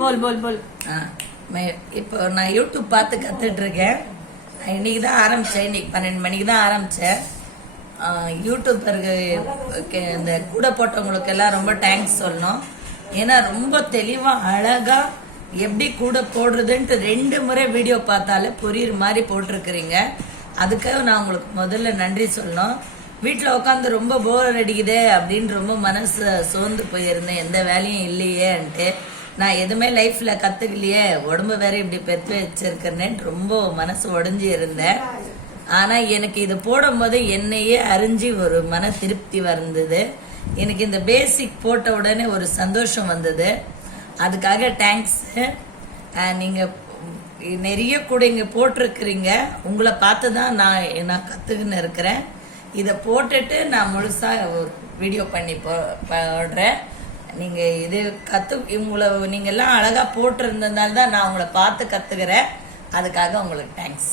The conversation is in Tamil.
बोल बोल बोल இப்போ நான் யூடியூப் பார்த்து கற்றுட்டு இருக்கேன். இன்னைக்கு தான் ஆரம்பித்தேன். இன்னைக்கு 12 மணிக்கு தான் ஆரம்பித்தேன். யூடியூபருக்கு இந்த கூட போட்டவங்களுக்கு எல்லாம் ரொம்ப தேங்க்ஸ் சொல்லணும். ஏன்னா ரொம்ப தெளிவாக அழகாக எப்படி கூட போடுறதுன்ட்டு 2 முறை வீடியோ பார்த்தாலே புரியுற மாதிரி போட்டிருக்கிறீங்க. அதுக்காக நான் உங்களுக்கு முதல்ல நன்றி சொல்லணும். வீட்டில் உட்காந்து ரொம்ப போர் அடிக்குதே அப்படின்னு ரொம்ப மனசு சோர்ந்து போயிருந்தேன். எந்த வேலையும் இல்லையேன்ட்டு, நான் எதுவுமே லைஃப்பில் கற்றுக்கலையே, உடம்பு வேற இப்படி பெற்று வச்சிருக்கிறேன்னு ரொம்ப மனசு உடஞ்சி இருந்தேன். ஆனால் எனக்கு இது போடும் போது என்னையே அறிஞ்சு ஒரு மன திருப்தி வந்தது. எனக்கு இந்த பேசிக் போட்ட உடனே ஒரு சந்தோஷம் வந்தது. அதுக்காக தேங்க்ஸு. நீங்கள் நிறைய கூட இங்கே போட்டிருக்கிறீங்க. உங்களை பார்த்து தான் நான் கற்றுக்கின்னு இருக்கிறேன். இதை போட்டுட்டு நான் முழுசாக ஒரு வீடியோ பண்ணி போடுறேன். நீங்கள் இது உங்களை நீங்கள்லாம் அழகாக போட்டிருந்ததுனால தான் நான் உங்களை பார்த்து கற்றுக்கிறேன். அதுக்காக உங்களுக்கு தேங்க்ஸ்.